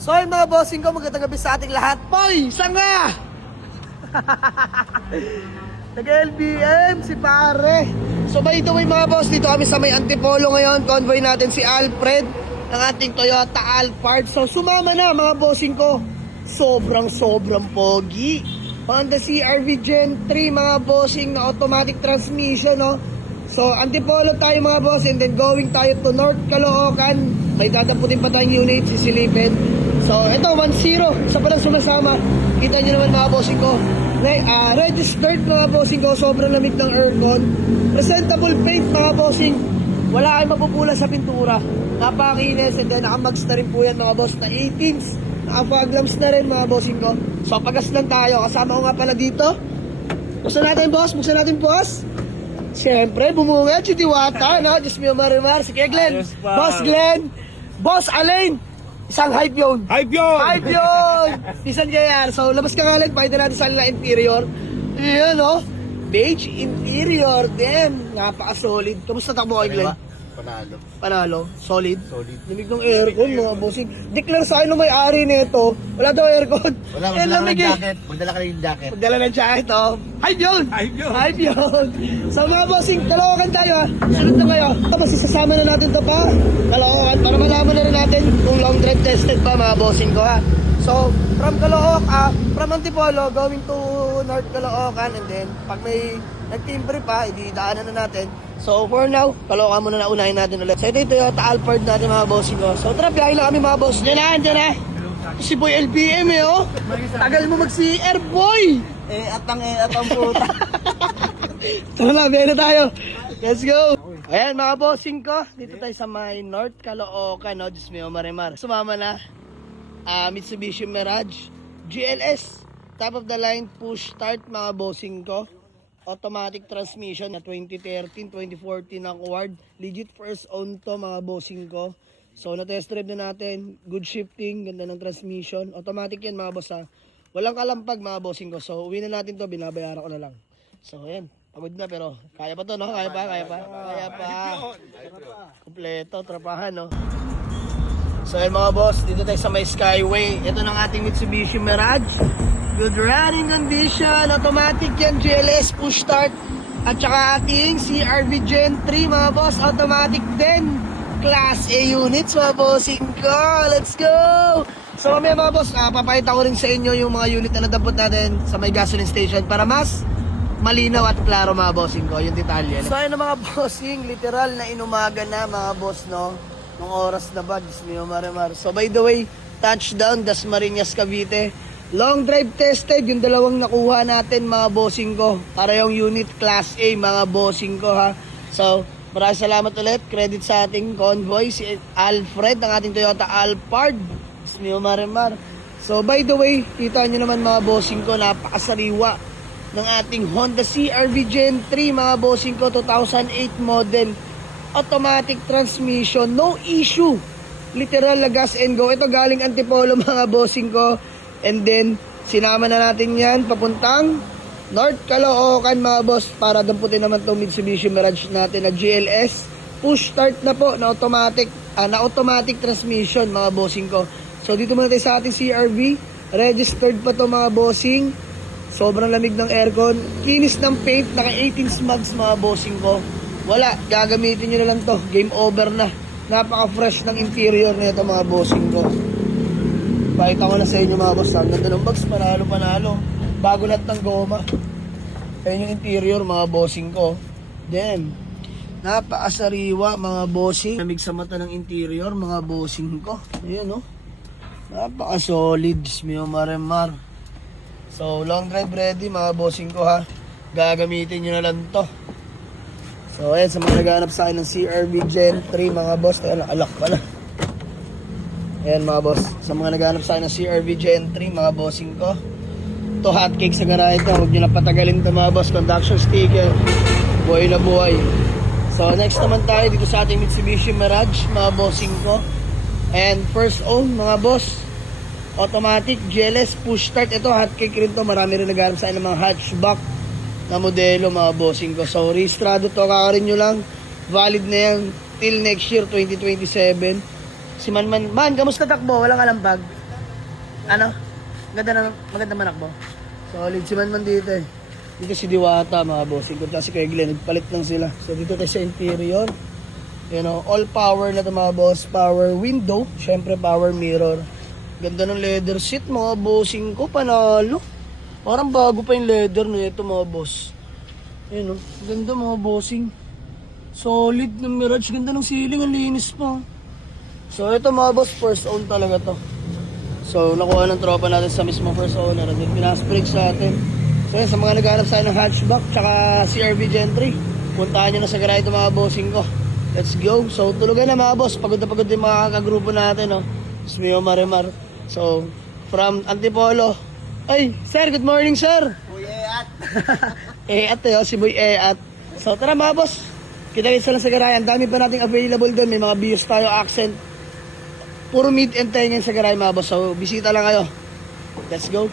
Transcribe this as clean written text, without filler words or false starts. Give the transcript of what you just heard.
So yung mga bossing ko, magandang gabi sa ating lahat. Poy! Sanga! Nag-LBM si pare. So by the way mga boss, dito kami sa may Antipolo ngayon. Convoy natin si Alfred ng ating Toyota Alphard. So sumama na mga bossing ko. Sobrang pogi. Honda CR-V Gen 3 mga bossing na automatic transmission, no? So Antipolo tayo mga boss, and then going tayo to North Caloocan. May dadamputin pa tayong unit, sisilipin. So ito 1-0, isa pa lang sumasama. Kita nyo naman mga bossing ko, registered mga bossing ko. Sobrang lamig ng aircon. Presentable paint mga bossing. Wala kayong mapupula sa pintura. Napakinis, and then nakamags na rin po yan mga boss na 18s. Naka-fog lamps na rin mga bossing ko. So pagas lang tayo. Kasama ko nga pala dito. Buksan natin boss, siyempre, bumunga, Chitiwata, no? Diyos mio marimar. Sige, Glenn. Boss Glenn. Boss Alain. Isang hype yun. Hype yun! Isan kaya yan. So, labas ka nga lang. Pakita natin sa nila interior. Ayan, no? Beige interior. Damn. Napaka-solid. Kamusta takbo kay Glenn? Panalo. Solid. Lamig ng aircon, mga bossing. Declare sa akin ng may-ari nito. Wala daw aircon. Wala, magdala ka ng jacket. Magdala ka ng jacket. Magdala ng jacket, oh. Hype yun. So mga bossing, Caloocan tayo, ha. Sunod na kayo. Tapos isasama na natin ito pa. Caloocan, para malaman na rin natin kung long drive tested pa, mga bossing ko, ha. So, from Antipolo, going to North Caloocan, and then, pag may nagtimbre pa, ididaanan na natin. So, for now, Caloocan muna na unahin natin ulit. So, ito yung Toyota Alphard natin, mga bossing ko. So, tara, biyahin lang kami, mga boss. Diyan na. Si Boy LBM, oh. Tagal mo mag-CR, boy. Atang puta. Tara na, biyahin na tayo. Let's go. Ayan, mga bossing ko. Dito tayo sa may North Caloocan, no? Diyos mio marimar. Sumama na. Mitsubishi Mirage GLS, top of the line push start mga bossing ko. Automatic transmission na 2013, 2014 award. Legit first own to mga bossing ko. So na-test drive na natin. Good shifting, ganda ng transmission. Automatic yan mga boss, ha. Walang kalampag mga bossing ko. So uwi na natin to, binabayaran ko na lang. So ayan, pagod na pero kaya pa to, no? Kaya pa. Kompleto, trapahan, no? So yun mga boss, dito tayo sa may Skyway. Ito ng ating Mitsubishi Mirage. Good running condition. Automatic yan, GLS push start. At saka ating CR-V Gen 3 mga boss. Automatic din. Class A units mga bossing ko. Let's go! So mamaya mga boss, papakita ko rin sa inyo yung mga unit na nadampot natin sa may gasoline station para mas malinaw at klaro mga bossing ko, yung detalye. So yun mga bossing, literal na inumaga na mga boss, no? Nung oras na ba, Diyos mio marimar. So by the way, touchdown, Dasmariñas, Cavite. Long drive tested, yung dalawang nakuha natin mga bossing ko. Para yung unit class A mga bossing ko, ha. So, maraming salamat ulit. Credit sa ating convoy, si Alfred, ang ating Toyota Alphard. Diyos mio marimar. So by the way, kita nyo naman mga bossing ko, napakasariwa ng ating Honda CR-V Gen 3 mga bossing ko, 2008 model. Automatic transmission, no issue. Literal na gas and go. Ito galing Antipolo mga bossing ko. And then, sinama na natin yan papuntang North Caloocan mga boss. Para damputin naman itong Mitsubishi Mirage natin na GLS. Push start na po na automatic transmission mga bossing ko. So dito muna tayo sa ating CR-V. Registered pa to mga bossing. Sobrang lamig ng aircon. Kinis ng paint. Naka 18 smugs mga bossing ko. Wala, gagamitin nyo na lang to. Game over na. Napaka-fresh ng interior nito mga bossing ko. Pakita ko na sa inyo mga boss. Ang ganda ng bags, panalo. Bago lahat ng goma. Ayan yung interior mga bossing ko. Then, napakasariwa mga bossing. Namig sa mata ng interior mga bossing ko. Ayan, no? Napaka-solid. Mio marimar. So, long drive ready mga bossing ko, ha. Gagamitin nyo na lang to. So ayan, sa mga naghahanap sa akin ng CR-V Gen 3 mga boss. Ayan, nakalak pala. Ayan mga boss, sa mga naghahanap sa akin ng CR-V Gen 3 mga bossing ko. Ito hotcake sa garahe ito. Huwag nyo na patagalin ito mga boss. Conduction sticker. Buhay na buhay. So next naman tayo dito sa ating Mitsubishi Mirage mga bossing ko. And first own mga boss. Automatic GLS push start. Ito hotcake rin to. Marami rin naghahanap sa akin ng mga hatchback na modelo mga bossing ko. So registrado to, kakarin nyo lang. Valid na yan till next year 2027. Si Man, kamusta takbo? Walang kalampag? Ano? Maganda manakbo. Solid si Man dito eh. Dito si Diwata mga bossing ko. Kasi kay Glenn, nagpalit lang sila. So dito tayo sa interior. You know, all power na ito mga boss. Power window. Syempre power mirror. Ganda ng leather seat mga bossing ko. Panalo. Parang bago pa yung leather nito mga boss. Ayun o. Ganda mga bossing. Solid ng Mirage. Ganda ng ceiling. Ang linis pa. So ito mga boss, first own talaga to. So nakuha ng tropa natin sa mismo first owner. At pinasprig sa atin. So yun, sa mga naghanap sa ng hatchback tsaka CRV Gentry, puntahan nyo na sa garage ito mga bossing ko. Let's go. So tulugan na mga boss. Pagod na pagod din mga kagrupo natin. No? Smeo Marimar. So from Antipolo. Ay, sir, good morning sir. Uy, at. Eat si Boy Eat. So tara mga boss. Kita-kita lang sa garage. Ang dami pa nating available doon. May mga bios tayo, accent. Puro meet and tayo ngayon sa garage mga boss. So bisita lang kayo. Let's go.